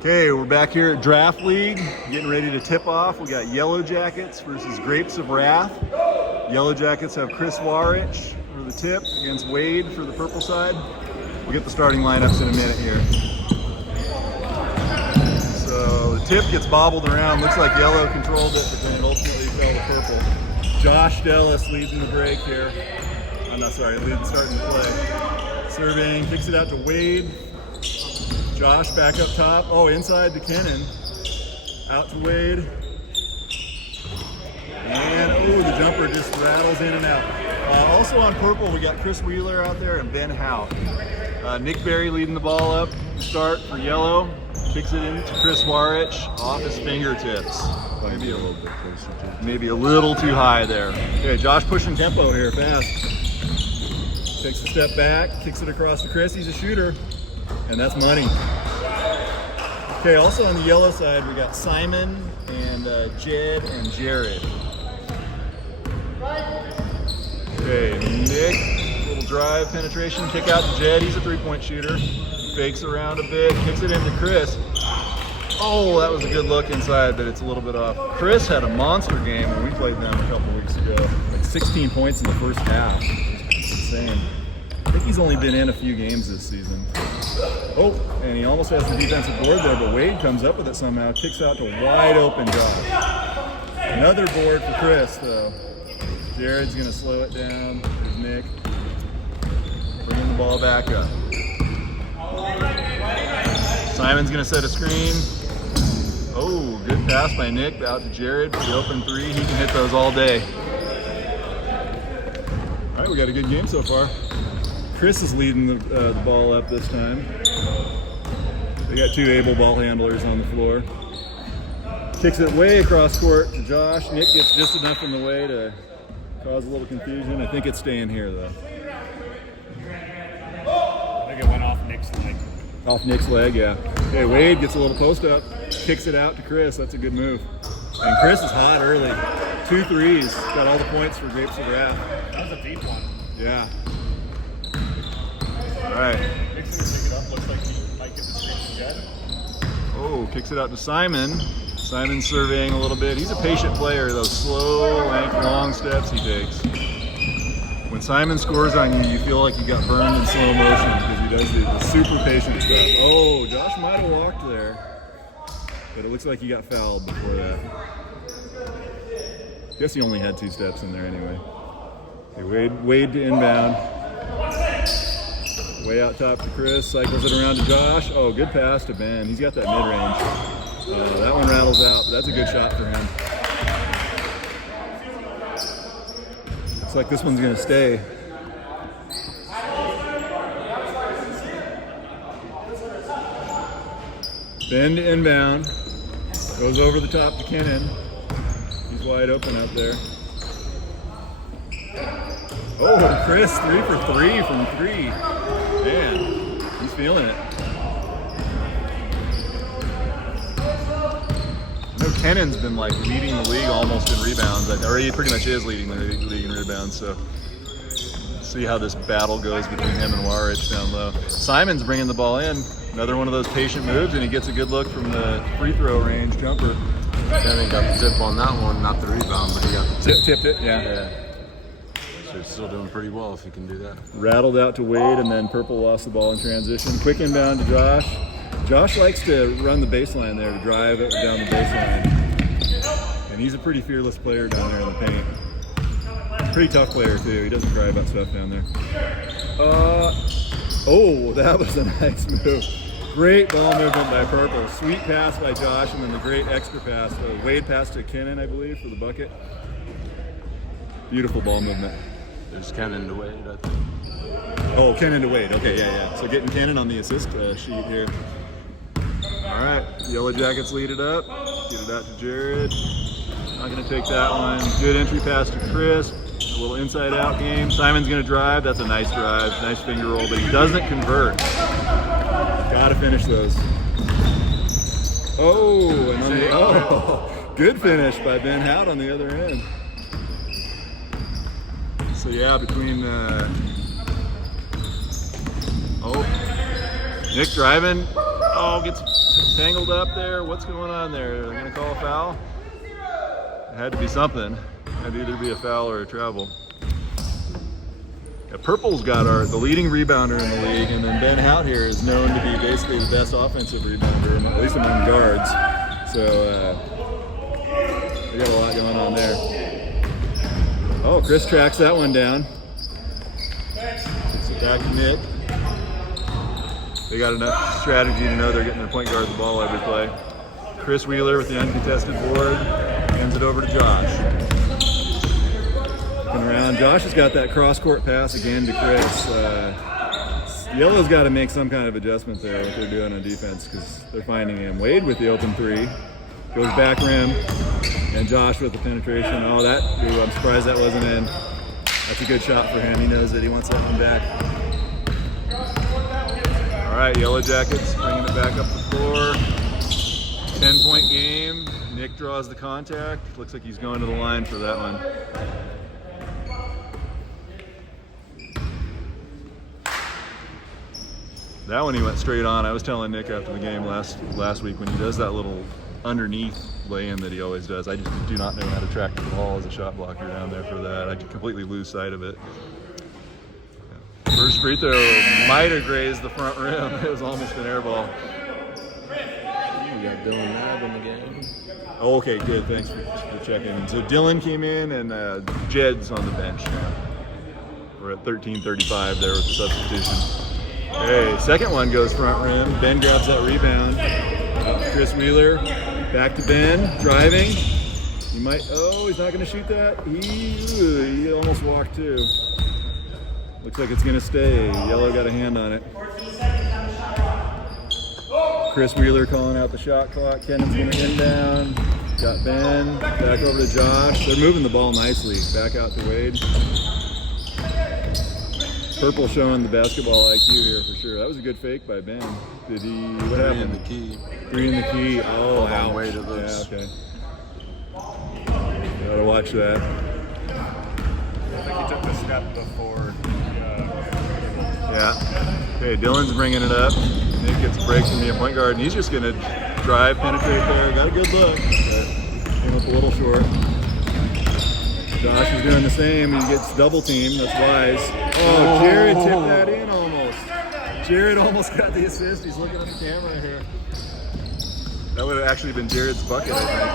Okay, we're back here at Draft League, getting ready to tip off. We got Yellowjackets versus Grapes of Wrath. Yellowjackets have Chris Warich for the tip against Wade for the purple side. We'll get the starting lineups in a minute here. So the tip gets bobbled around. Looks like Yellow controlled it, but then it ultimately fell to purple. Josh Dellis leading the break here. I'm not sorry, starting the play. Surveying, kicks it out to Wade. Josh back up top. Oh, inside to Kennan. Out to Wade. And, oh, the jumper just rattles in and out. Also on purple, we got Chris Wheeler out there and Ben Hout. Nick Berry leading the ball up. Start for Yellow. Kicks it into Chris Warich off his fingertips. Maybe a little bit closer. Maybe a little too high there. Okay, Josh pushing tempo here, fast. Takes a step back, kicks it across to Chris. He's a shooter. And that's money. Okay, also on the Yellow side, we got Simon and Jed and Jared. Okay, Nick, little drive penetration, kick out to Jed. He's a three-point shooter. Fakes around a bit, kicks it into Chris. Oh, that was a good look inside, but it's a little bit off. Chris had a monster game when we played them a couple weeks ago. Like 16 points in the first half. It's insane. I think he's only been in a few games this season. Oh, and he almost has the defensive board there, but Wade comes up with it somehow. Kicks out to wide open Josh. Another board for Chris, though. Jared's going to slow it down. There's Nick. Bringing the ball back up. Simon's going to set a screen. Oh, good pass by Nick out to Jared for the open three. He can hit those all day. All right, we got a good game so far. Chris is leading the ball up this time. They got two able ball handlers on the floor. Kicks it way across court to Josh. Nick gets just enough in the way to cause a little confusion. I think it's staying here, though. I think it went off Nick's leg. Off Nick's leg, yeah. Okay, Wade gets a little post up, kicks it out to Chris. That's a good move. And Chris is hot early. 2 threes. Got all the points for Grapes of Wrath. That was a deep one. Yeah. All right. Nick's gonna pick it up. Looks like he might give the screen to Jed. Oh, kicks it out to Simon. Simon's surveying a little bit. He's a patient player, those slow, long steps he takes. When Simon scores on you, you feel like you got burned in slow motion because he does the super patient stuff. Oh, Josh might have walked there, but it looks like he got fouled before that. Guess he only had 2 steps in there anyway. Okay, Wade to inbound. Way out top to Chris, cycles it around to Josh. Oh, good pass to Ben. He's got that mid-range. That one rattles out, but that's a good shot for him. Looks like this one's gonna stay. Ben to inbound. Goes over the top to Kennan. He's wide open up there. Oh, Chris, 3 for 3 from 3. Man, he's feeling it. I know Kennan's been like leading the league almost in rebounds, or he pretty much is leading the league in rebounds, so see how this battle goes between him and Warich down low. Simon's bringing the ball in. Another one of those patient moves, and he gets a good look from the free throw range jumper. Kennan got the tip on that one, not the rebound, but he got the tip. Tipped it, yeah. So he's still doing pretty well if he can do that. Rattled out to Wade, and then Purple lost the ball in transition. Quick inbound to Josh. Josh likes to run the baseline there, to drive it down the baseline. And he's a pretty fearless player down there in the paint. Pretty tough player, too. He doesn't cry about stuff down there. Oh, that was a nice move. Great ball movement by Purple. Sweet pass by Josh, and then the great extra pass. Wade passed to Kennan, I believe, for the bucket. Beautiful ball movement. There's Kennan to Wade, I think. Oh, Kennan to Wade. Okay, yeah. So getting Kennan on the assist sheet here. All right, Yellowjackets lead it up. Get it out to Jared. Not going to take that one. Good entry pass to Chris. A little inside-out game. Simon's going to drive. That's a nice drive. Nice finger roll, but he doesn't convert. Got to finish those. Oh, and on the, good finish by Ben Hout on the other end. So yeah, between Nick driving, gets tangled up there. What's going on there? They're gonna call a foul? It had to be something. It had to either be a foul or a travel. Yeah, Purple's got the leading rebounder in the league, and then Ben Hout here is known to be basically the best offensive rebounder, at least among guards. So we got a lot going on there. Oh, Chris tracks that one down. So back to Nick. They got enough strategy to know they're getting their point guard the ball every play. Chris Wheeler with the uncontested board, hands it over to Josh. Looking around, Josh has got that cross-court pass again to Chris. Yellow's got to make some kind of adjustment there, what they're doing on defense, because they're finding him. Wade with the open three, goes back rim, and Josh with the penetration. Oh, I'm surprised that wasn't in. That's a good shot for him. He knows that he wants that one back. All right, Yellowjackets bringing it back up the floor. 10-point game. Nick draws the contact. Looks like he's going to the line for that one. That one he went straight on. I was telling Nick after the game last week, when he does that little underneath lay-in that he always does, I just do not know how to track the ball as a shot blocker down there for that. I completely lose sight of it. First free throw might have grazed the front rim. It was almost an air ball. You got Dylan Nab in the game. Oh, okay, good. Thanks for checking. So Dylan came in, and Jed's on the bench now. We're at 13:35 there with the substitution. Hey, second one goes front rim. Ben grabs that rebound. Chris Wheeler, back to Ben, driving. He might, he's not going to shoot that. He almost walked too. Looks like it's going to stay. Yellow got a hand on it. Chris Wheeler calling out the shot clock. Kennan's going to inbound. Got Ben, back over to Josh. They're moving the ball nicely. Back out to Wade. Purple showing the basketball IQ here for sure. That was a good fake by Ben. What happened? Three in the key. Three in the key. Oh, Long way to this. Yeah, okay. Gotta watch that. I think he took the step before. Yeah. Okay, Dylan's bringing it up. Nick gets a break from the point guard, and he's just gonna drive, penetrate there. Got a good look, but came up a little short. Josh is doing the same. He gets double teamed. That's wise. Oh, Jared tipped that in almost. Jared almost got the assist. He's looking at the camera here. That would have actually been Jared's bucket, I think.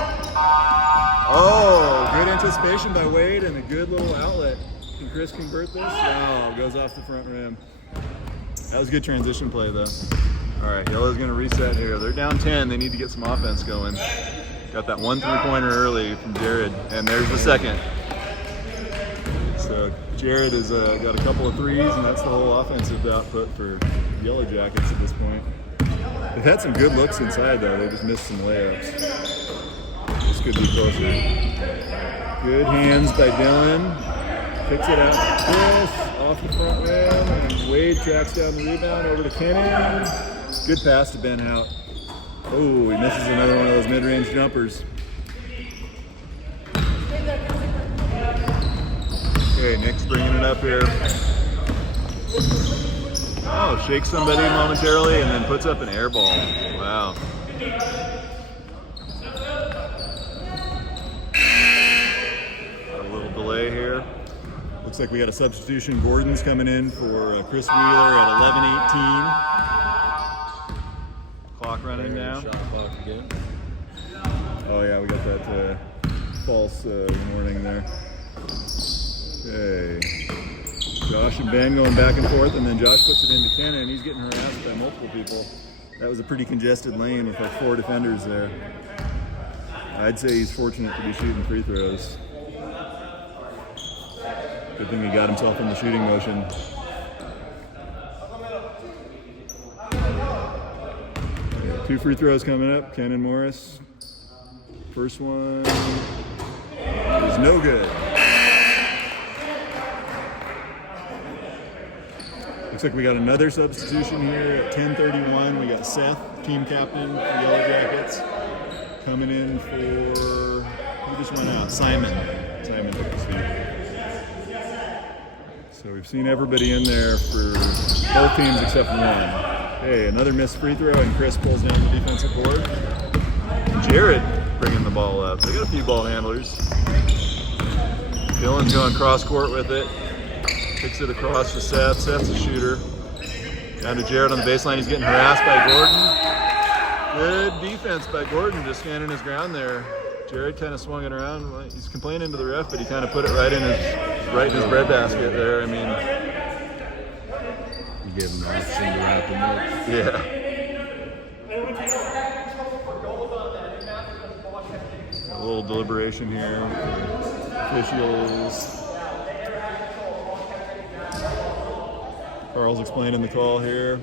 Oh, good anticipation by Wade and a good little outlet. Can Chris convert this? Oh, goes off the front rim. That was a good transition play, though. All right, Yellow's going to reset here. They're down 10. They need to get some offense going. Got that one three-pointer early from Jared, and there's the second. So Jared has got a couple of threes, and that's the whole offensive output for Yellowjackets at this point. They've had some good looks inside, though. They just missed some layups. This could be closer. Good hands by Dylan. Kicks it out to Chris, off the front rim, and Wade tracks down the rebound over to Kennan. Good pass to Ben Hout. Oh, he misses another one of those mid-range jumpers. Okay, Nick's bringing it up here. Oh, shakes somebody momentarily and then puts up an air ball. Wow. Got a little delay here. Looks like we got a substitution. Gordon's coming in for Chris Wheeler at 11:18. Clock running now. Shot clock again. Oh yeah, we got that false warning there. Okay. Josh and Ben going back and forth, and then Josh puts it into Kennan, and he's getting harassed by multiple people. That was a pretty congested lane with like 4 defenders there. I'd say he's fortunate to be shooting free throws. Good thing he got himself in the shooting motion. Okay, 2 free throws coming up. Kennan Morris. First one is no good. Looks like we got another substitution here at 10:31. We got Seth, team captain for the Yellowjackets, coming in for, who just went out? Simon took the seat. So we've seen everybody in there for both teams except one. Okay, another missed free throw, and Chris pulls down the defensive board. Jared bringing the ball up. They got a few ball handlers. Dylan's going cross court with it. Kicks it across to Seth. Seth's a shooter. Down to Jared on the baseline. He's getting harassed by Gordon. Good defense by Gordon, just standing his ground there. Jared kind of swung it around. He's complaining to the ref, but he kind of put it right in his breadbasket there. I mean, You gave him the option to wrap him up. yeah. A little deliberation here with the officials. Carl's explaining the call here.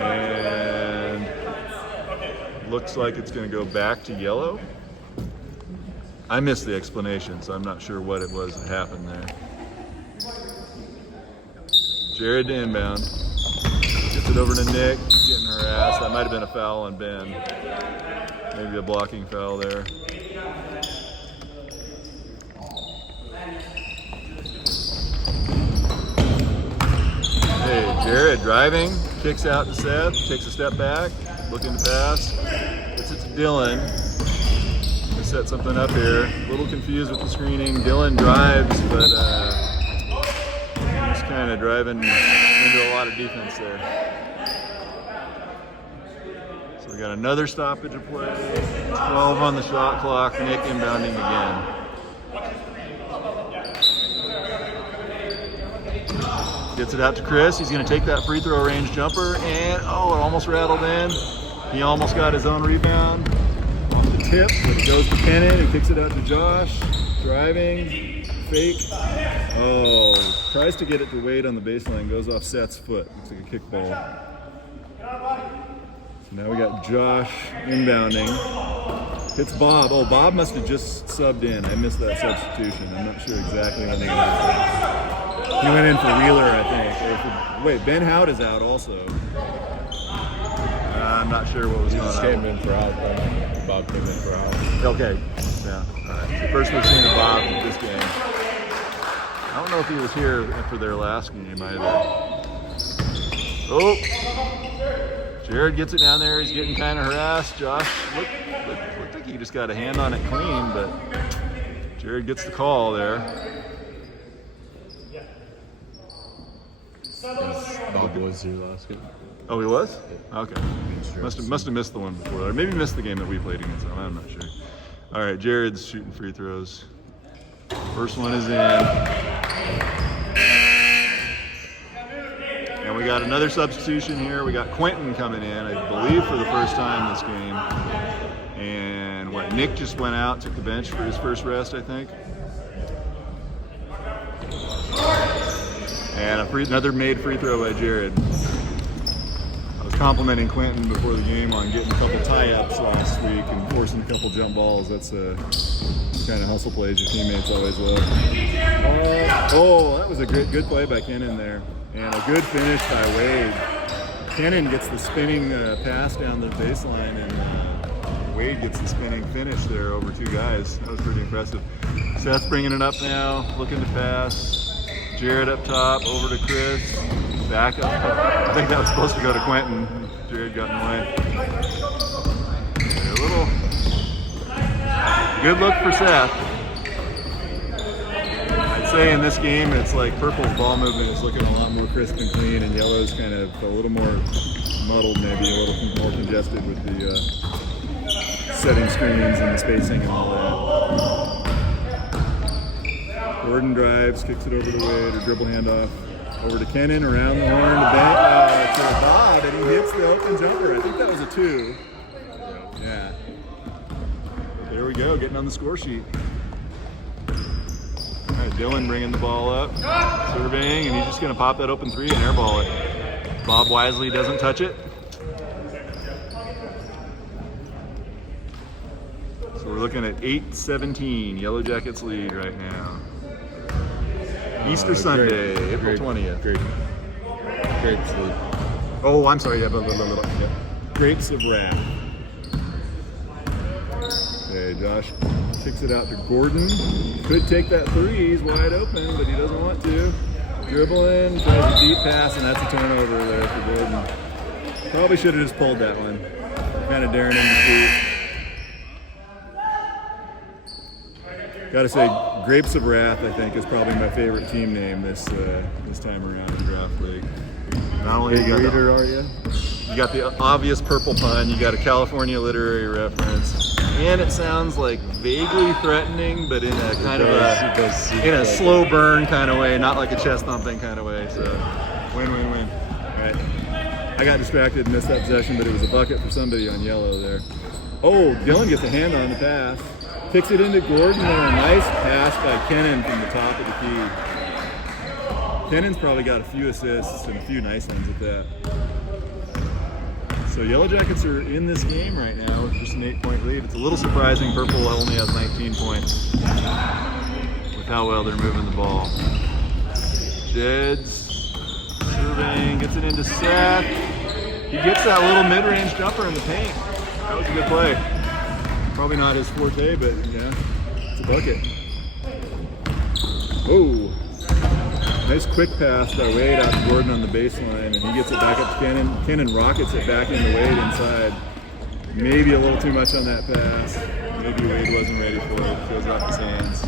And looks like it's going to go back to yellow. I missed the explanation, so I'm not sure what it was that happened there. Jared to inbound. Gets it over to Nick. Getting harassed. That might have been a foul on Ben. Maybe a blocking foul there. Hey, Jared driving. Kicks out to Seth. Takes a step back. Looking to pass. Gets it to Dylan. To set something up here. A little confused with the screening. Dylan drives, but just kind of driving into a lot of defense there. So we got another stoppage of play. 12 on the shot clock. Nick inbounding again. Gets it out to Chris. He's going to take that free throw range jumper, and oh, it almost rattled in. He almost got his own rebound off the tip, but it goes to Kenan and kicks it out to Josh. Driving, fake. Oh, tries to get it to Wade on the baseline, goes off Seth's foot. Looks like a kickball. So now we got Josh inbounding. Hits Bob. Oh, Bob must have just subbed in. I missed that substitution. I'm not sure exactly when they got it. He went in for Wheeler, I think. Wait, Ben Howard is out also. I'm not sure what was going on. He came in for out. Bob came in for out. Okay. Yeah. All right. So first we've seen of Bob in this game. I don't know if he was here for their last game either. Oh. Jared gets it down there. He's getting kind of harassed. Josh looked like he just got a hand on it clean, but Jared gets the call there. Bob was here last game. Oh, he was? Okay. Must have missed the one before, or maybe missed the game that we played against him. I'm not sure. All right, Jared's shooting free throws. First one is in. And we got another substitution here. We got Quentin coming in, I believe, for the first time this game. And what? Nick just went out, took the bench for his first rest, I think. And another made free throw by Jared. I was complimenting Quentin before the game on getting a couple tie-ups last week and forcing a couple jump balls. That's the kind of hustle plays your teammates always love. Oh, that was a good play by Kenan there. And a good finish by Wade. Kenan gets the spinning pass down the baseline, and Wade gets the spinning finish there over two guys. That was pretty impressive. Seth's bringing it up now, looking to pass. Jared up top, over to Chris, back up. I think that was supposed to go to Quentin. Jared got in the way. A little good look for Seth. I'd say in this game, it's like purple's ball movement is looking a lot more crisp and clean, and yellow's kind of a little more muddled, maybe a little more congested with the setting screens and the spacing and all that. Gordon drives, kicks it over to Wade, or dribble handoff over to Kenan, around the horn to Bob, and he hits the open jumper. I think that was a 2. Yeah. There we go, getting on the score sheet. All right, Dylan bringing the ball up, surveying, and he's just going to pop that open 3 and airball it. Bob wisely doesn't touch it. So we're looking at 8-17, Yellowjackets lead right now. Easter Sunday, April 20th. Grapes lead. Oh, I'm sorry. Yeah, Grapes of Wrath. Okay, Josh kicks it out to Gordon. Could take that 3. He's wide open, but he doesn't want to. Dribbling, tries a deep pass, and that's a turnover there for Gordon. Probably should have just pulled that one. Kind of daring him to shoot. Gotta say, Grapes of Wrath, I think, is probably my favorite team name this time around in Draft League. Not only Big reader, are you? You got the obvious purple pun, you got a California literary reference, and it sounds like vaguely threatening, but in a kind of a slow burn kind of way, not like a chest thumping kind of way. So, win. All right. I got distracted and missed that possession, but it was a bucket for somebody on yellow there. Oh, Dylan gets a hand on the pass. Kicks it into Gordon, and a nice pass by Kennan from the top of the key. Kennan's probably got a few assists and a few nice ones at that. So Yellowjackets are in this game right now with just an 8-point lead. It's a little surprising Purple only has 19 points with how well they're moving the ball. Jed's surveying, gets it into Seth. He gets that little mid-range jumper in the paint. That was a good play. Probably not his forte, but yeah, it's a bucket. Oh, nice quick pass by Wade out to Gordon on the baseline, and he gets it back up to Kennan. Kennan rockets it back into Wade inside. Maybe a little too much on that pass. Maybe Wade wasn't ready for it. Goes off his hands.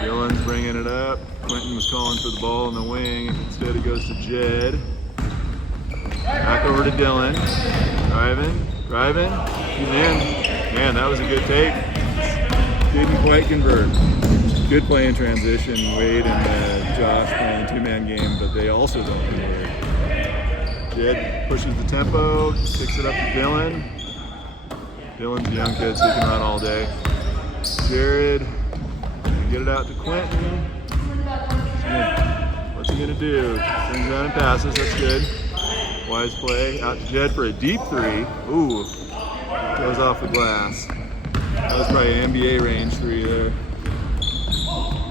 Dylan's bringing it up. Quentin was calling for the ball in the wing. Instead it goes to Jed. Back over to Dylan. Driving. He's in. Man, that was a good take. Didn't quite convert. Good play in transition. Wade and Josh playing a two-man game, but they also don't convert. Jed pushes the tempo, kicks it up to Dylan. Dylan's a young kid, so he can run all day. Jared, get it out to Quentin. What's he gonna do? Brings down and passes, that's good. Wise play, out to Jed for a deep three. Ooh, goes off the glass. That was probably an NBA range three there.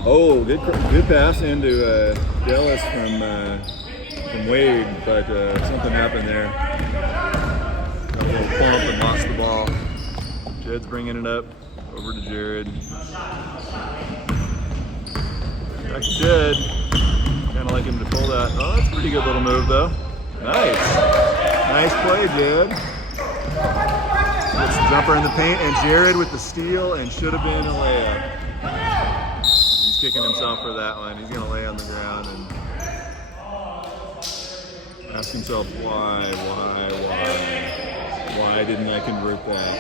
Oh, good pass into Dallas from Wade, but something happened there. Got a little pump and lost the ball. Jed's bringing it up over to Jared. Back to Jed. Kind of like him to pull that. Oh, that's a pretty good little move though. Nice play, Jed. Gets the jumper in the paint, and Jared with the steal, and should have been a layup. He's kicking himself for that one. He's gonna lay on the ground and ask himself why didn't I convert that?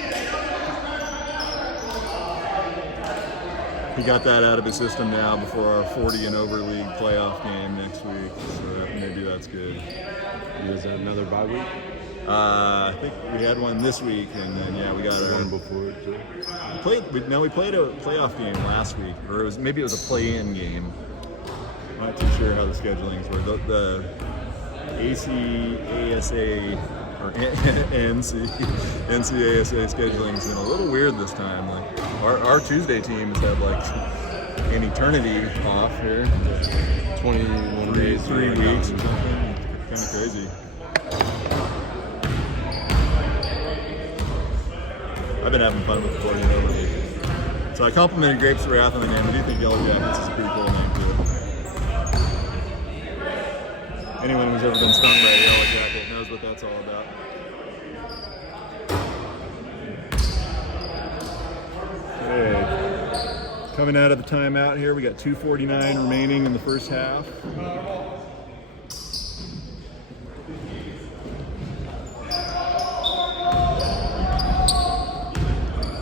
He got that out of his system now before our 40 and over league playoff game next week, so maybe that's good. Is there another bye week? I think we had one this week, and then yeah, we got one before it too. We played a playoff game last week, or maybe it was a play-in game. I'm not too sure how the schedulings were. The ACASA or NCASA scheduling's been a little weird this time. Like our Tuesday teams have like an eternity off here. 21 days, 3 weeks or something. Kind of crazy. I've been having fun with the 40 and over league. So I complimented Grapes of Wrath on the name. I do think Yellowjackets is a pretty cool name too. Anyone who's ever been stung by a Yellowjacket knows what that's all about. Okay. Coming out of the timeout here, we got 2:49 remaining in the first half.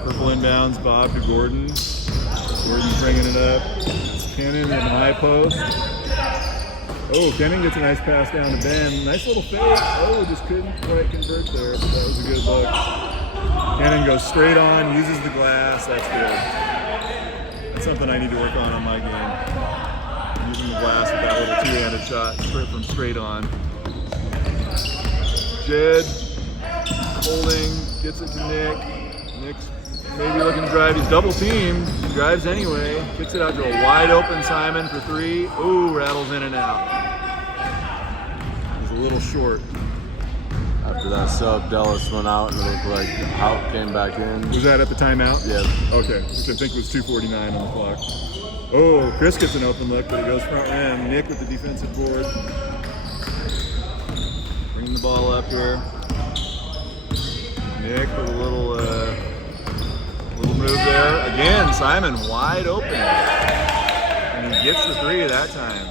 Purple inbounds, Bob to Gordon. Gordon's bringing it up. It's Kennan in the high post. Oh, Kennan gets a nice pass down to Ben. Nice little fake. Oh, just couldn't quite convert there, but that was a good look. Kennan goes straight on, uses the glass. That's good. That's something I need to work on my game. Using the glass with that little two-handed shot from straight on. Jed holding, gets it to Nick. Nick's maybe looking to drive. He's double teamed. He drives anyway. Kicks it out to a wide open Simon for three. Ooh, rattles in and out. He's a little short. After that sub, Dallas went out and it looked like out came back in. Was that at the timeout? Yeah. Okay, which I think was 2:49 on the clock. Oh, Chris gets an open look, but it goes front rim. Nick with the defensive board. Brings the ball up here. Nick with a little move there. Again, Simon wide open. And he gets the three that time.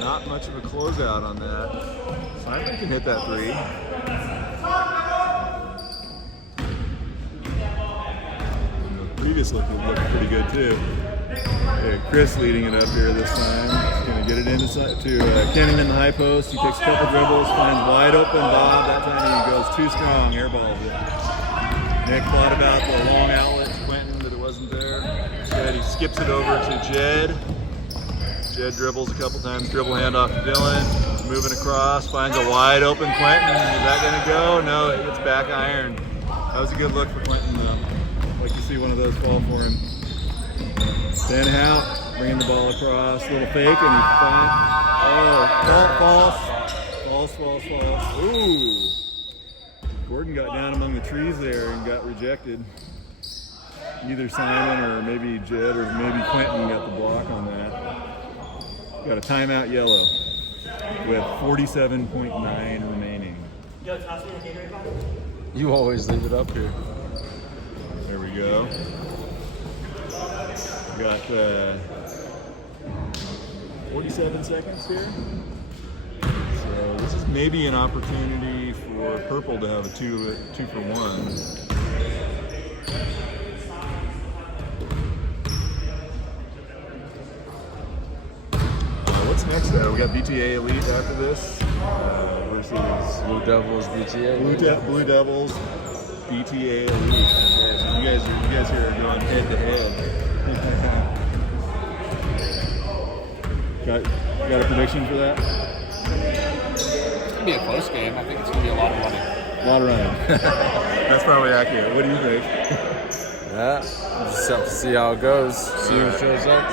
Not much of a closeout on that. Simon can hit that three. And the previous look looked pretty good too. Okay, Chris leading it up here this time. He's going to get it into to Kennan in the high post. He takes a couple dribbles, finds wide open Bob. That time he goes too strong, airballs it. Nick thought about the long outlet to Quentin, but it wasn't there. Instead, he skips it over to Jed. Jed dribbles a couple times, dribble handoff to Dylan. He's moving across, finds a wide open Quentin. Is that going to go? No, it gets back iron. That was a good look for Quentin, though. Like to see one of those fall for him. Then out, bringing the ball across, little fake, and he finds. Oh, false. Ooh. Gordon got down among the trees there and got rejected. Either Simon or maybe Jed or maybe Quentin got the block on that. Got a timeout Yellow with 47.9 remaining. You always leave it up here. There we go. Got 47 seconds here. So this is maybe an opportunity for Purple to have a two for one. What's next though? We got BTA Elite after this versus Blue Devils, BTA. Blue Devils, BTA Elite. You guys here are going head to head. Got a prediction for that? It's gonna be a close game. I think it's gonna be a lot of running. A lot of running. That's probably accurate. What do you think? Yeah, just have to see how it goes. See who shows up.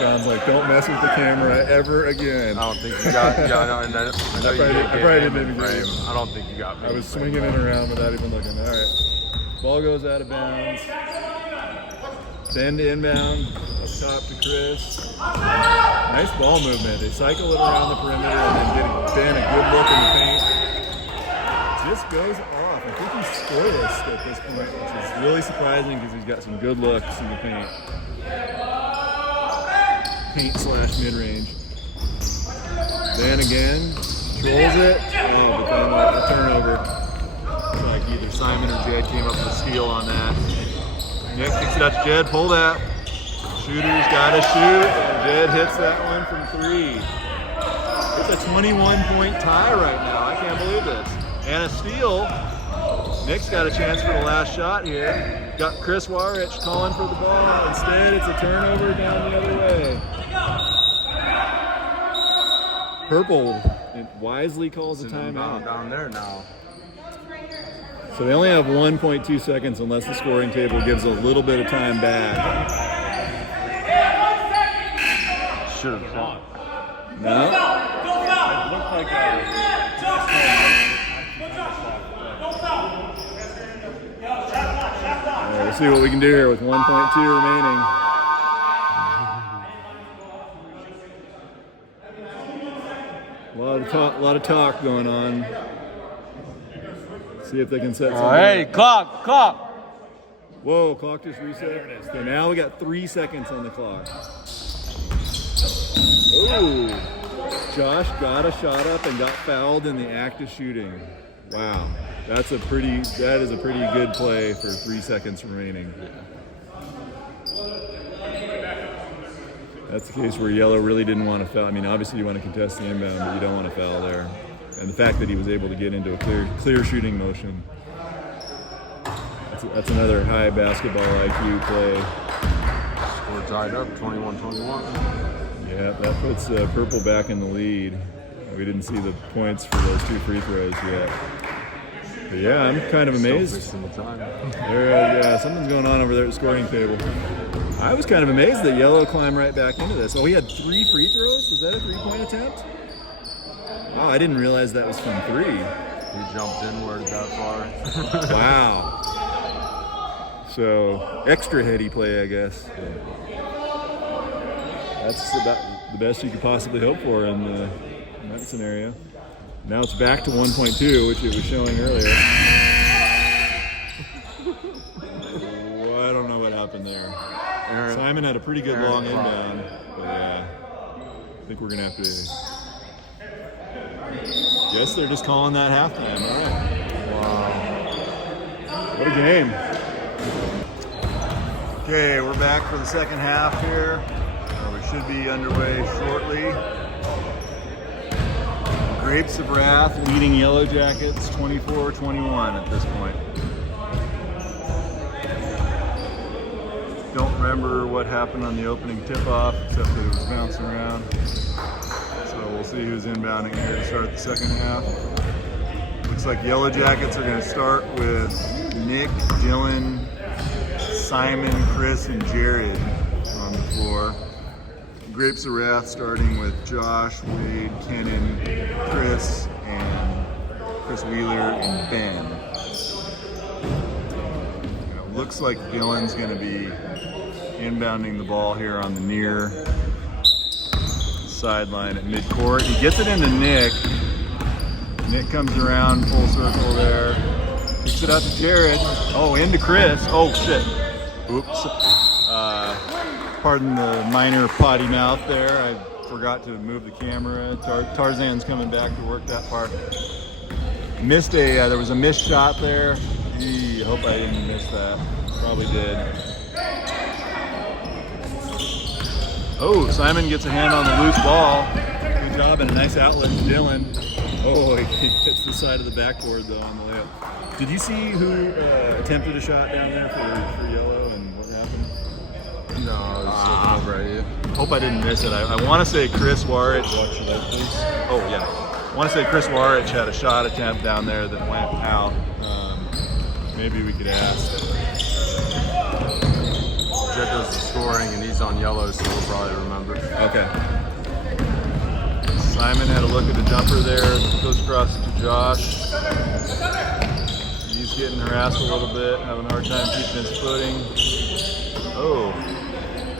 John's like, don't mess with the camera ever again. I don't think you got. Yeah, I know you probably did maybe frame. I don't think you got me. I was swinging it around without even looking. All right. Ball goes out of bounds. Send inbound. Up top to Chris. Nice ball movement. They cycle it around the perimeter and then get Ben a good look in the paint. Just goes off. I think he's scoreless at this point, which is really surprising because he's got some good looks in the paint. Paint/mid-range. Then again, trolls it. Oh, but then a turnover. It's like either Simon or Jed came up with a steal on that. Nick kicks it out to Jed. Pull that. Shooter's got to shoot. And Jed hits that one from three. It's a 21-point tie right now. I can't believe this. And a steal. Nick's got a chance for the last shot here. Got Chris Warich calling for the ball. Instead, it's a turnover down the other way. Purple wisely calls a timeout. Down there now. So they only have 1.2 seconds unless the scoring table gives a little bit of time back. Should have gone. No? It looked like We'll see what we can do here with 1.2 remaining. A lot of talk going on. See if they can set something. Hey, clock. Whoa, clock just reset. So now we got 3 seconds on the clock. Oh, Josh got a shot up and got fouled in the act of shooting. Wow, that is a pretty good play for 3 seconds remaining. That's the case where Yellow really didn't want to foul. I mean, obviously you want to contest the inbound, but you don't want to foul there. And the fact that he was able to get into a clear shooting motion. That's another high basketball IQ play. Score tied up, 21-21. Yeah, that puts Purple back in the lead. We didn't see the points for those 2 free throws yet. But yeah, I'm kind of amazed. Something's going on over there at the scoring table. I was kind of amazed that Yellow climbed right back into this. Oh, he had 3 free throws? Was that a 3-point attempt? Wow, I didn't realize that was from 3. He jumped inward that far. Wow. So, extra heady play, I guess. That's about the best you could possibly hope for in in that scenario. Now it's back to 1.2, which it was showing earlier. Oh, I don't know what happened there. Simon had a pretty good long inbound, but yeah, I think we're gonna have to. Guess they're just calling that halftime. All right. Wow. What a game. Okay, we're back for the second half here. We should be underway shortly. Grapes of Wrath leading Yellowjackets 24-21 at this point. Don't remember what happened on the opening tip-off, except that it was bouncing around. So we'll see who's inbounding here to start the second half. Looks like Yellowjackets are going to start with Nick, Dylan, Simon, Chris, and Jared on the floor. Grapes of Wrath starting with Josh, Wade, Kenan, Chris, and Chris Wheeler, and Ben. Looks like Dylan's going to be inbounding the ball here on the near sideline at midcourt. He gets it into Nick. Nick comes around full circle there. Kicks it out to Jared. Oh, into Chris. Oh, shit. Oops. Pardon the minor potty mouth there. I forgot to move the camera. Tarzan's coming back to work that part. Missed there was a missed shot there. Gee, I hope I didn't miss that. Probably did. Oh, Simon gets a hand on the loose ball. Good job and a nice outlet to Dylan. Oh, he hits the side of the backboard though on the layup. Did you see who attempted a shot down there for Yellow and what happened? No, I was looking over at you. Hope I didn't miss it. I want to say Chris Warich. Watch that, please. Oh yeah. I want to say Chris Warich had a shot attempt down there that went out. Maybe we could ask. Jed does the scoring and he's on Yellow, so we'll probably remember. Okay. Simon had a look at the jumper there. Goes across to Josh. He's getting harassed a little bit, having a hard time keeping his footing. Oh.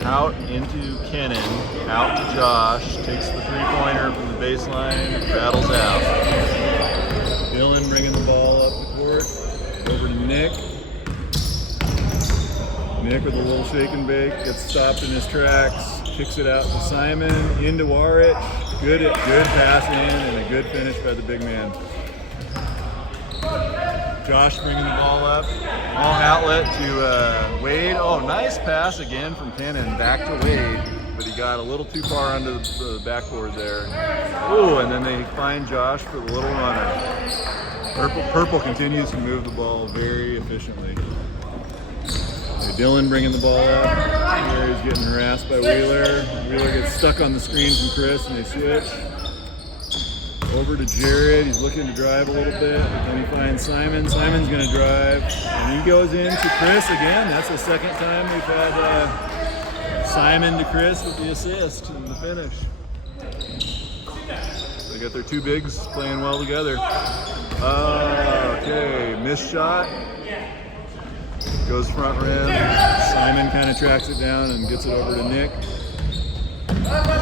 Out into Kenan, out to Josh, takes the three-pointer from the baseline, battles out. Dylan bringing the ball up the court, over to Nick. Nick with a little shake and bake, gets stopped in his tracks, kicks it out to Simon, into Warich. Good pass in and a good finish by the big man. Josh bringing the ball up. Long outlet to Wade. Oh, nice pass again from Kenan back to Wade, but he got a little too far under the backboard there. Ooh, and then they find Josh for the little runner. Purple continues to move the ball very efficiently. Okay, Dylan bringing the ball up. Here he's getting harassed by Wheeler. Wheeler gets stuck on the screen from Chris and they switch. Over to Jared, he's looking to drive a little bit, but then he finds Simon. Simon's going to drive, and he goes into Chris again. That's the second time we've had Simon to Chris with the assist and the finish. They got their two bigs playing well together. Okay, missed shot. Goes front rim. Simon kind of tracks it down and gets it over to Nick.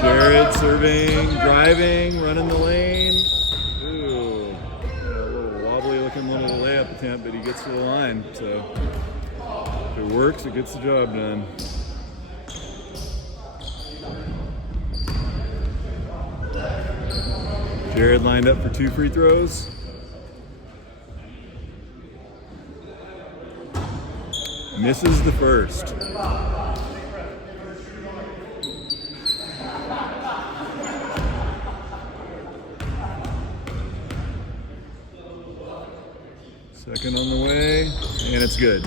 Jared serving, driving, running the lane. Ooh, a little wobbly looking little layup attempt, but he gets to the line. So if it works, it gets the job done. Jared lined up for 2 free throws. Misses the first. Second on the way, and it's good.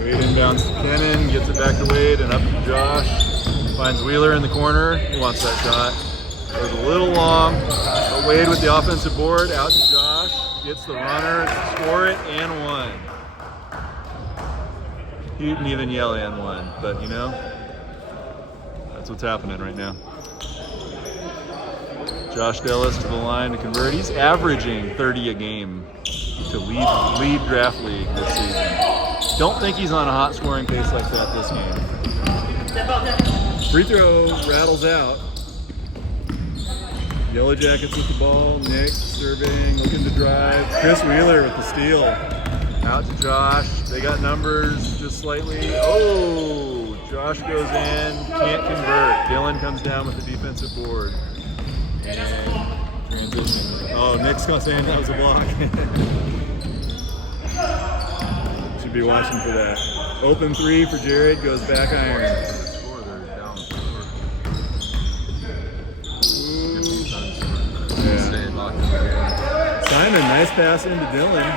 Wade inbounds to Kenan, gets it back to Wade, and up to Josh. Finds Wheeler in the corner. He wants that shot. Goes a little long, but Wade with the offensive board, out to Josh. Gets the runner, score it, and one. He didn't even yell and one, but you know, that's what's happening right now. Josh Dellis to the line to convert. He's averaging 30 a game to lead draft league this season. Don't think he's on a hot scoring pace like that this game. Free throw rattles out. Yellowjackets with the ball. Nick serving, looking to drive. Chris Wheeler with the steal. Out to Josh. They got numbers just slightly. Oh, Josh goes in, can't convert. Dylan comes down with the defensive board. Transition. Oh, Nick's saying that was a block. Should be watching for that. Open three for Jared, goes back iron. Simon, nice pass into Dylan.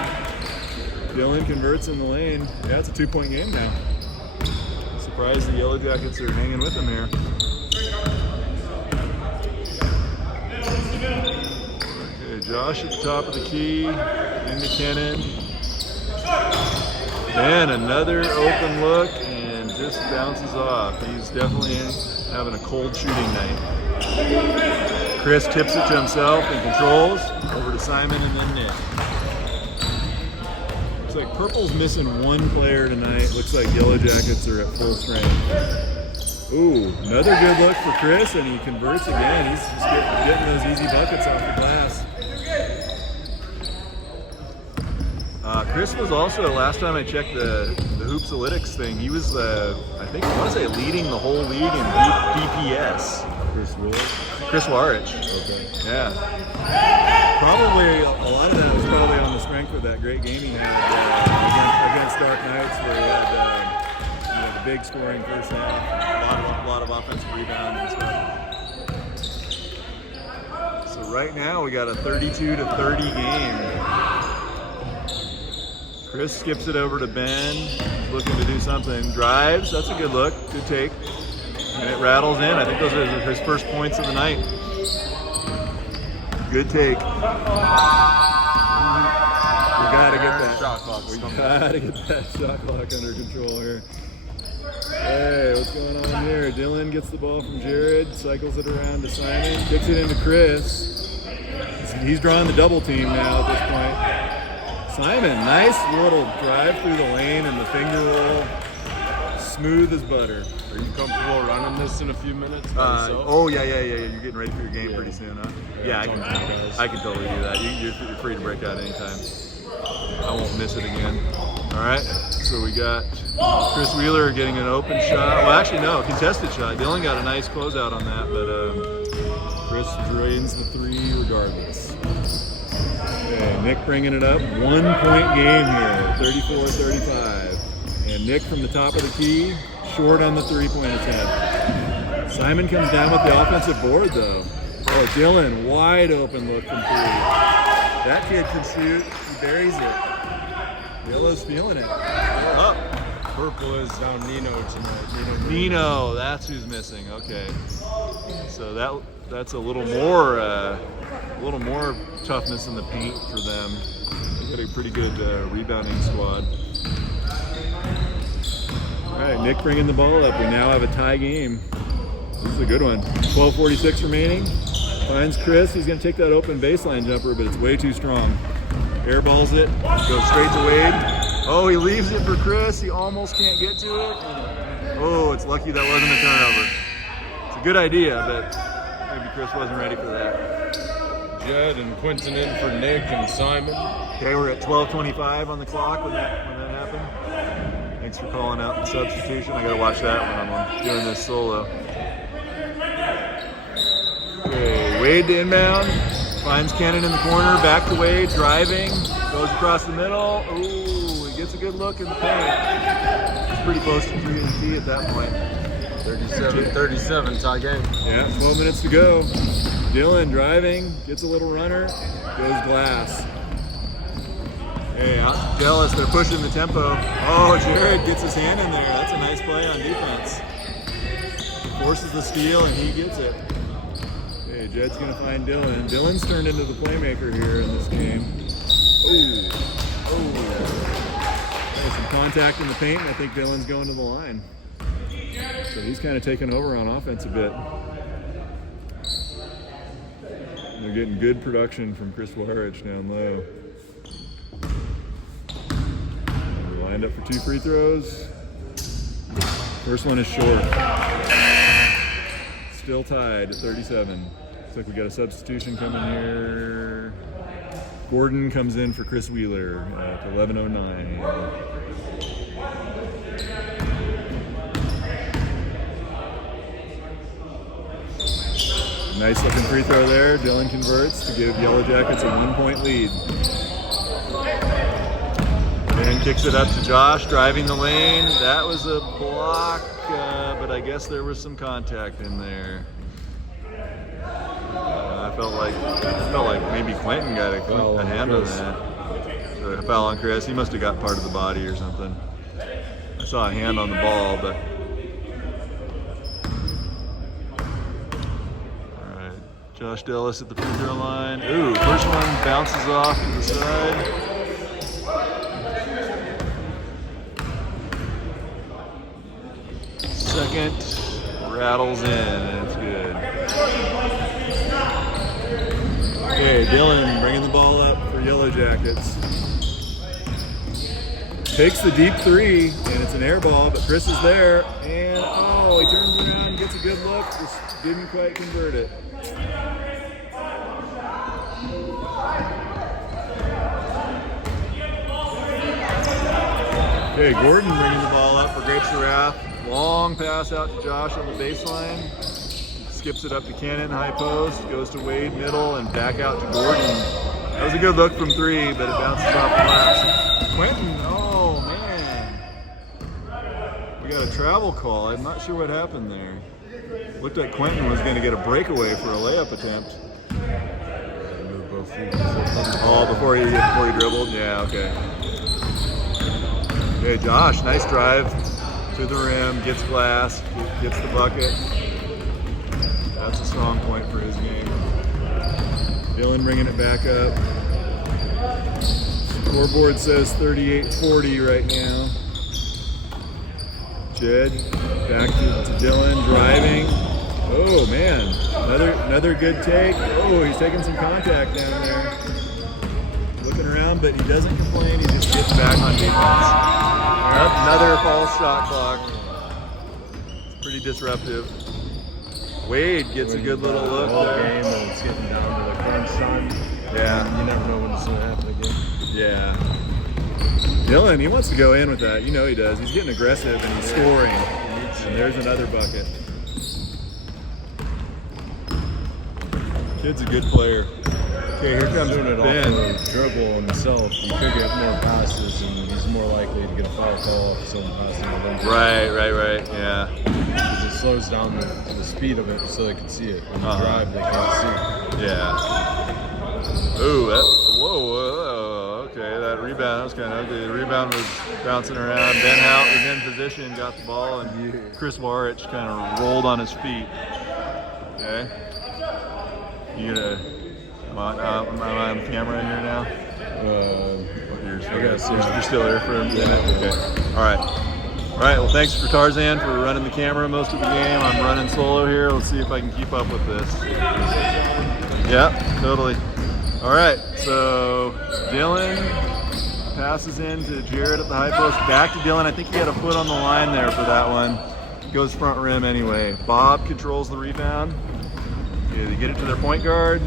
Dylan converts in the lane. Yeah, it's a 2-point game now. Surprised the Yellowjackets are hanging with them here. Okay, Josh at the top of the key. Into Kennan. Then another open look and just bounces off. He's definitely having a cold shooting night. Chris tips it to himself and controls. Over to Simon and then Nick. Looks like Purple's missing one player tonight. Looks like Yellowjackets are at full strength. Ooh, another good look for Chris, and he converts again. He's just getting those easy buckets off the glass. Chris was also, last time I checked the Hoopsalytics thing, he was, I want to say, leading the whole league in DPS. Chris Warich. Okay. Yeah. Probably a lot of that was probably on the strength of that great game he had against Dark Knights, where he had the big scoring first half, a lot of offensive rebounds and stuff. So right now we got a 32-30 game. Chris skips it over to Ben, he's looking to do something. Drives, that's a good look, good take. And it rattles in. I think those are his first points of the night. Good take. We gotta get that shot clock. We gotta get that shot clock under control here. Hey, what's going on here? Dylan gets the ball from Jared, cycles it around to Simon, kicks it into Chris. He's drawing the double team now at this point. Simon, nice little drive through the lane and the finger roll. Smooth as butter. Are you comfortable running this in a few minutes? Oh yeah. You're getting ready for your game pretty soon, huh? Yeah, I can totally do that. You're free to break out anytime. I won't miss it again. All right. So we got Chris Wheeler getting an open shot. Well, actually no, contested shot. Dylan got a nice closeout on that, but Chris drains the three regardless. Okay, Nick bringing it up. 1 point game here, 34-35. And Nick from the top of the key, short on the three-point attempt. Simon comes down with the offensive board, though. Oh, Dylan, wide open look from three. That kid can shoot. He buries it. Yellow's feeling it. Up. Purple is down Nino tonight. Nino, that's who's missing. Okay. So that's a little more toughness in the paint for them. They got a pretty good rebounding squad. All right, Nick bringing the ball up. We now have a tie game. This is a good one. 12:46 remaining. Finds Chris. He's going to take that open baseline jumper, but it's way too strong. Airballs it. Goes straight to Wade. Oh, he leaves it for Chris. He almost can't get to it. Oh, it's lucky that wasn't a turnover. It's a good idea, but maybe Chris wasn't ready for that. Jed and Quentin in for Nick and Simon. Okay, we're at 12:25 on the clock when that happened. Thanks for calling out the substitution. I gotta watch that when I'm doing this solo. Okay, Wade to inbound. Finds Kennan in the corner. Back to Wade, driving. Goes across the middle. Ooh, he gets a good look in the paint. He's pretty close to 3 and D at that point. 37, tie game. Yeah, 12 minutes to go. Dylan driving, gets a little runner, goes glass. Hey, I'm jealous, they're pushing the tempo. Oh, Jared gets his hand in there. That's a nice play on defense. Forces the steal and he gets it. Okay, Jed's gonna find Dylan. Dylan's turned into the playmaker here in this game. There's some contact in the paint, and I think Dylan's going to the line. So he's kind of taking over on offense a bit. They're getting good production from Chris Warich down low. We're lined up for 2 free throws. First one is short. Still tied at 37. Looks like we got a substitution coming here. Gordon comes in for Chris Wheeler at 11:09. Nice looking free throw there. Dylan converts to give Yellowjackets a 1-point lead. And kicks it up to Josh, driving the lane. That was a block, but I guess there was some contact in there. I felt like maybe Quentin got a hand on that. So a foul on Chris. He must have got part of the body or something. I saw a hand on the ball, but. All right, Josh Dellis at the free throw line. Ooh, first one bounces off to the side. Second rattles in, and it's good. Okay, Dylan bringing the ball up for Yellowjackets. Takes the deep three, and it's an air ball, but Chris is there, and oh, he turns around, gets a good look, just didn't quite convert it. Okay, Gordon bringing the ball up for Grapes of Wrath. Long pass out to Josh on the baseline. Skips it up to Cannon, high post, goes to Wade, middle, and back out to Gordon. That was a good look from three, but it bounces off the glass. Quentin, oh man. We got a travel call. I'm not sure what happened there. Looked like Quentin was going to get a breakaway for a layup attempt. Oh, before he dribbled? Yeah, okay. Okay, Josh, nice drive to the rim, gets glass, gets the bucket. That's a strong point for his game. Dylan bringing it back up. Scoreboard says 38-40 right now. Jed back to Dylan, driving. Oh man, another good take. Oh, he's taking some contact down there. Looking around, but he doesn't complain. He just gets back on defense. Another false shot clock. It's pretty disruptive. Wade gets a good little look there. Game and it's getting down to the crunch time. Yeah. You never know when it's going to happen again. Yeah. Dylan, he wants to go in with that. You know he does. He's getting aggressive and he's scoring. And there's another bucket. Kid's a good player. Okay, here comes Doing it Ben. off the dribble himself, you could get more passes, and he's more likely to get a foul call if someone passes him. Right, yeah. Because it slows down the speed of it so they can see it. When you drive, they can't see it. Yeah. Ooh, whoa, okay, that rebound was kind of ugly. The rebound was bouncing around. Ben Hout was in position, got the ball, and Chris Warich kind of rolled on his feet. Okay. You gonna... Am I on camera here now? You're still here for a minute? Okay. All right, well, thanks for Tarzan for running the camera most of the game. I'm running solo here. Let's see if I can keep up with this. Yeah, totally. All right, so Dylan passes in to Jared at the high post. Back to Dylan. I think he had a foot on the line there for that one. Goes front rim anyway. Bob controls the rebound. Okay, they get it to their point guard.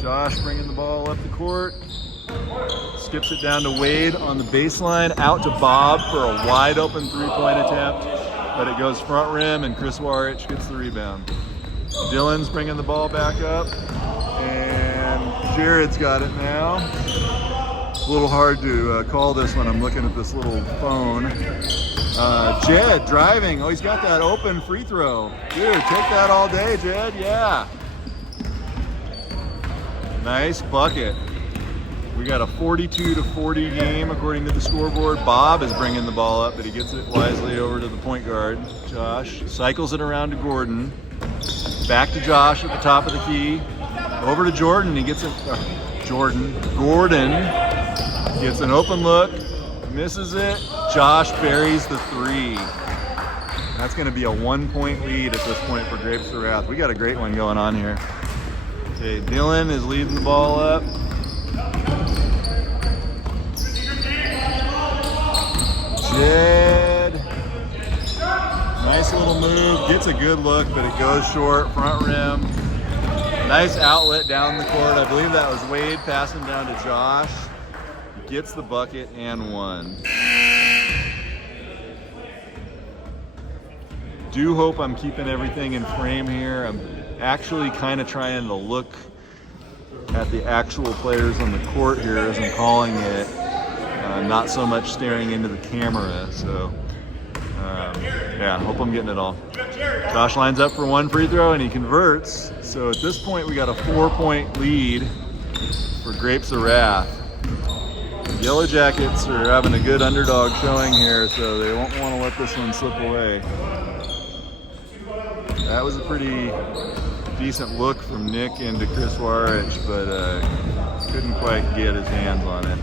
Josh bringing the ball up the court. Skips it down to Wade on the baseline. Out to Bob for a wide open three-point attempt. But it goes front rim and Chris Warich gets the rebound. Dylan's bringing the ball back up. And Jared's got it now. It's a little hard to call this when I'm looking at this little phone. Jed driving. Oh, he's got that open free throw. Dude, take that all day, Jed. Yeah. Nice bucket. We got a 42-40 game according to the scoreboard. Bob is bringing the ball up, but he gets it wisely over to the point guard. Josh cycles it around to Gordon. Back to Josh at the top of the key. Over to Jordan. He gets it. Gordon gets an open look. Misses it. Josh buries the three. That's going to be a 1-point lead at this point for Grapes of Wrath. We got a great one going on here. Okay, Dylan is leading the ball up. Jed. Nice Nice little move, gets a good look, but it goes short, front rim. Nice outlet down the court. I believe that was Wade passing down to Josh. Gets the bucket and one. Do hope I'm keeping everything in frame here. I'm actually kind of trying to look at the actual players on the court here as I'm calling it, not so much staring into the camera. So yeah, hope I'm getting it all. Josh lines up for one free throw and he converts. So at this point we got a 4-point lead for Grapes of Wrath. Yellowjackets are having a good underdog showing here, so they won't want to let this one slip away. That was a pretty decent look from Nick into Chris Warich, but couldn't quite get his hands on it.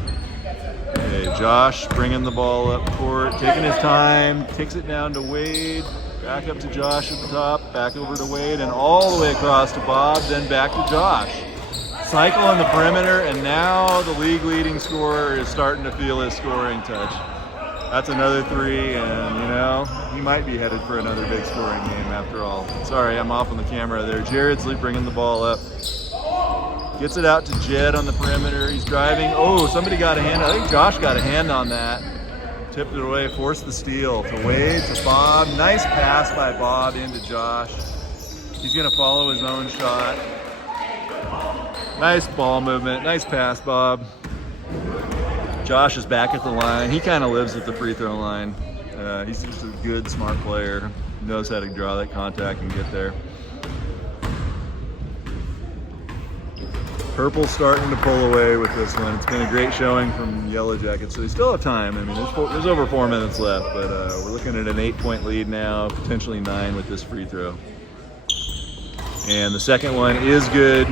Okay, Josh bringing the ball up court, taking his time, takes it down to Wade, back up to Josh at the top, back over to Wade, and all the way across to Bob, then back to Josh. Cycle on the perimeter, and now the league leading scorer is starting to feel his scoring touch. That's another three, and you know, he might be headed for another big scoring game after all. Sorry, I'm off on the camera there. Jared's bringing the ball up. Gets it out to Jed on the perimeter. He's driving. Oh, somebody got a hand. I think Josh got a hand on that. Tipped it away, forced the steal to Wade, to Bob. Nice pass by Bob into Josh. He's gonna follow his own shot. Nice ball movement, nice pass, Bob. Josh is back at the line. He kind of lives at the free throw line. He's just a good, smart player. Knows how to draw that contact and get there. Purple's starting to pull away with this one. It's been a great showing from Yellowjackets, so they still have time. I mean, there's over 4 minutes left, but we're looking at an 8-point lead now, potentially 9 with this free throw. And the second one is good.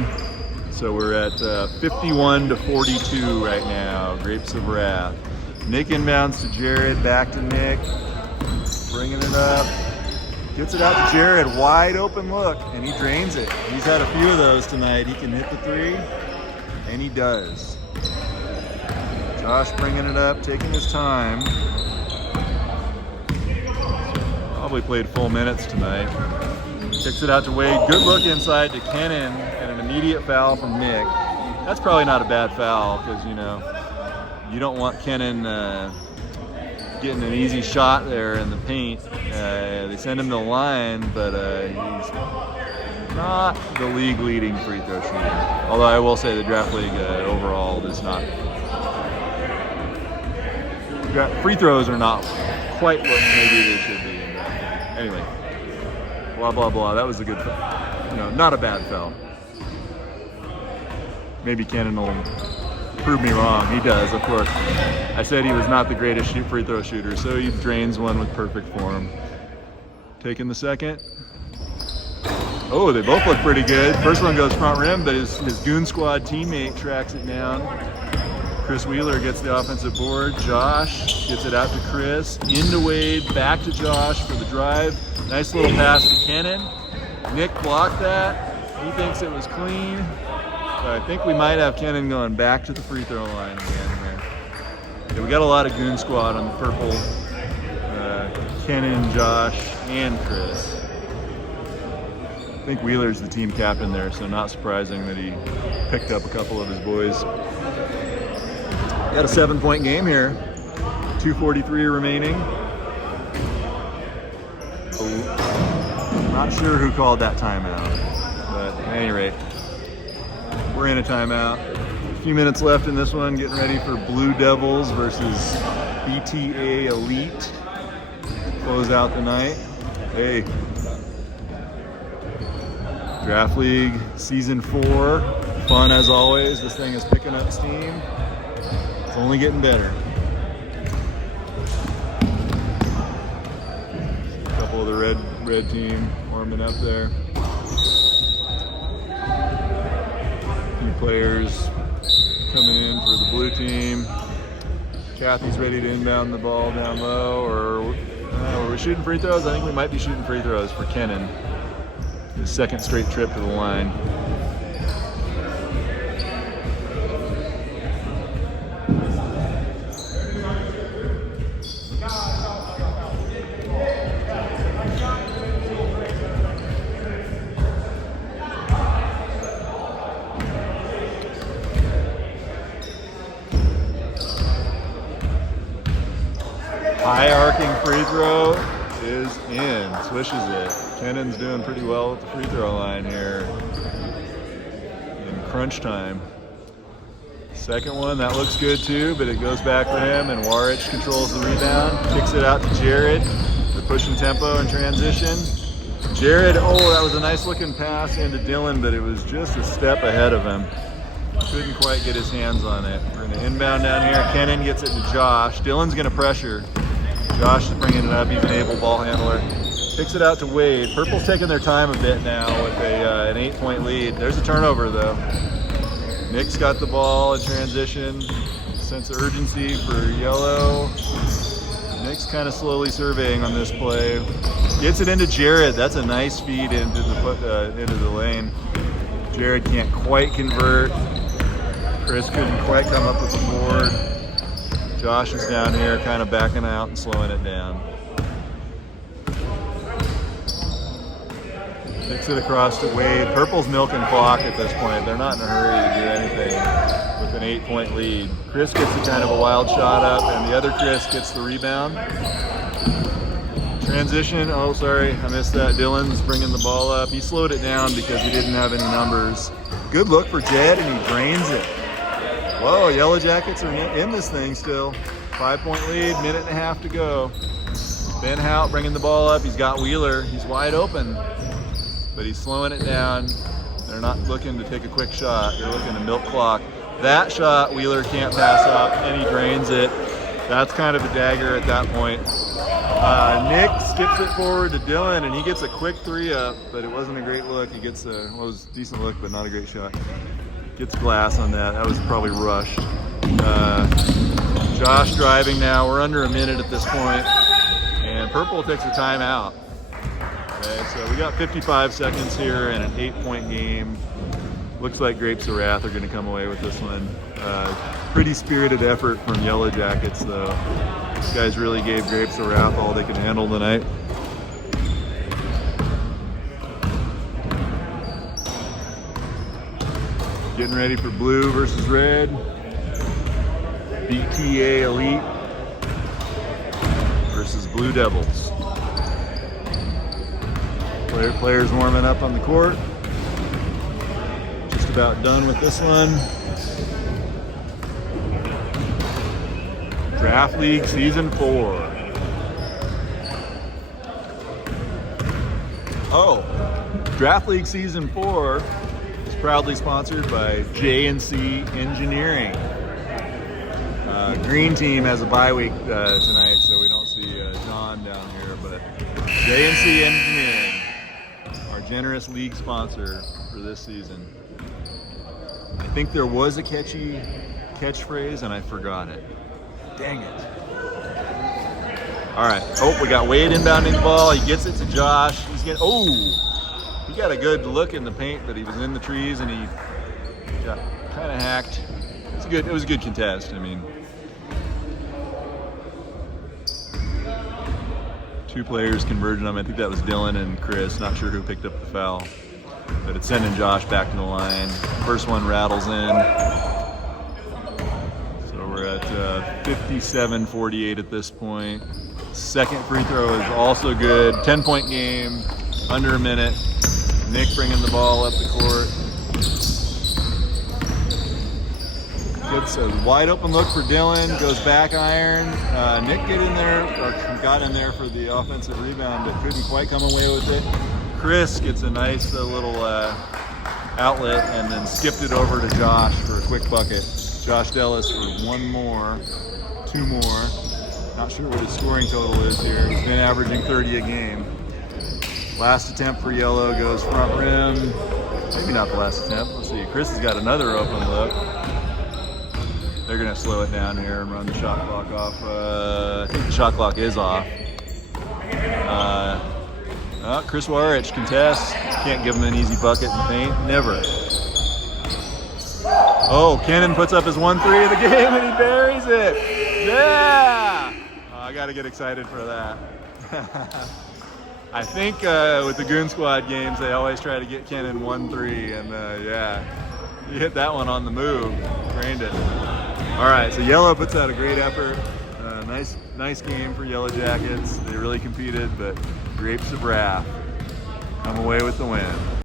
So we're at 51-42 right now, Grapes of Wrath. Nick inbounds to Jared, back to Nick, bringing it up. Gets it out to Jared, wide open look, and he drains it. He's had a few of those tonight. He can hit the three, and he does. Josh bringing it up, taking his time. Probably played full minutes tonight. Kicks it out to Wade, good look inside to Kennan, and an immediate foul from Nick. That's probably not a bad foul, because you know, you don't want Kennan getting an easy shot there in the paint. They send him to the line, but he's not the league leading free throw shooter. Although I will say the draft league overall is not. Free throws are not quite what maybe they should be. Anyway, blah blah blah. That was a good foul. You know, not a bad foul. Maybe Kennan will prove me wrong. He does, of course. I said he was not the greatest free throw shooter, so he drains one with perfect form. Taking the second. Oh, they both look pretty good. First one goes front rim, but his Goon Squad teammate tracks it down. Chris Wheeler gets the offensive board. Josh gets it out to Chris. Into Wade, back to Josh for the drive. Nice little pass to Kennan. Nick blocked that. He thinks it was clean. So I think we might have Kennan going back to the free throw line again here. Yeah, we got a lot of Goon Squad on the purple. Kennan, Josh, and Chris. I think Wheeler's the team captain there, so not surprising that he picked up a couple of his boys. Got a 7-point game here. 2:43 remaining. Not sure who called that timeout, but at any rate, we're in a timeout. A few minutes left in this one, getting ready for Blue Devils versus BTA Elite. Close out the night. Hey. Draft League Season 4. Fun as always. This thing is picking up steam. It's only getting better. A couple of the red team warming up there. Few players coming in for the blue team. Kathy's ready to inbound the ball down low, or are we shooting free throws? I think we might be shooting free throws for Kennan. His second straight trip to the line. High arcing free throw is in, swishes it. Kennan's doing pretty well at the free throw line here in crunch time. Second one, that looks good too, but it goes back to him, and Warich controls the rebound, kicks it out to Jared. They're pushing tempo in transition. Jared, oh, that was a nice looking pass into Dylan, but it was just a step ahead of him. Couldn't quite get his hands on it. We're gonna inbound down here. Kenan gets it to Josh. Dylan's gonna pressure. Josh is bringing it up. He's an able ball handler. Kicks it out to Wade. Purple's taking their time a bit now with an 8-point lead. There's a turnover though. Nick's got the ball in transition. Sense of urgency for Yellow. Nick's kind of slowly surveying on this play. Gets it into Jared. That's a nice feed into the lane. Jared can't quite convert. Chris couldn't quite come up with the board. Josh is down here kind of backing out and slowing it down. Kicks it across to Wade. Purple's milking clock at this point. They're not in a hurry to do anything with an 8-point lead. Chris gets a kind of a wild shot up, and the other Chris gets the rebound. Transition, oh sorry, I missed that. Dylan's bringing the ball up. He slowed it down because he didn't have any numbers. Good look for Jed, and he drains it. Whoa, Yellowjackets are in this thing still. 5-point lead, minute and a half to go. Ben Hout bringing the ball up. He's got Wheeler. He's wide open, but he's slowing it down. They're not looking to take a quick shot. They're looking to milk clock. That shot Wheeler can't pass up, and he drains it. That's kind of a dagger at that point. Nick skips it forward to Dylan, and he gets a quick 3 up, but it wasn't a great look. He gets it was a decent look, but not a great shot. Gets glass on that. That was probably rushed. Josh driving now. We're under a minute at this point, and Purple takes a timeout. Okay, so we got 55 seconds here and an 8-point game. Looks like Grapes of Wrath are going to come away with this one. Pretty spirited effort from Yellowjackets, though. These guys really gave Grapes of Wrath all they could handle tonight. Getting ready for blue versus red. BTA Elite versus Blue Devils. Players warming up on the court. Just about done with this one. Draft League Season 4. Oh, Draft League Season 4 is proudly sponsored by J&C Engineering. Green Team has a bye week tonight, so we don't see John down here, but J&C Engineering, our generous league sponsor for this season. I think there was a catchy catchphrase and I forgot it. Dang it. All right. Oh, we got Wade inbounding the ball. He gets it to Josh. He's getting, he got a good look in the paint, but he was in the trees and he got kind of hacked. It was a good contest. I mean, 2 players converging on him. I think that was Dylan and Chris. Not sure who picked up the foul, but it's sending Josh back to the line. First one rattles in. We're at 57-48 at this point. Second free throw is also good. 10-point game, under a minute. Nick bringing the ball up the court. Gets a wide open look for Dylan, goes back iron. Nick got in there for the offensive rebound, but couldn't quite come away with it. Chris gets a nice little outlet and then skipped it over to Josh for a quick bucket. Josh Dellis for 2 more. Not sure what his scoring total is here. He's been averaging 30 a game. Last attempt for Yellow goes front rim. Maybe not the last attempt. Let's see. Chris has got another open look. They're going to slow it down here and run the shot clock off. I think the shot clock is off. Chris Warich contests. Can't give him an easy bucket in the paint. Never. Oh, Kenan puts up his 1-3 of the game and he buries it. Yeah! I got to get excited for that. I think with the Goon Squad games, they always try to get Kenan 1-3, and yeah, he hit that one on the move, drained it. All right, so Yellow puts out a great effort. nice game for Yellowjackets. They really competed, but Grapes of Wrath come away with the win.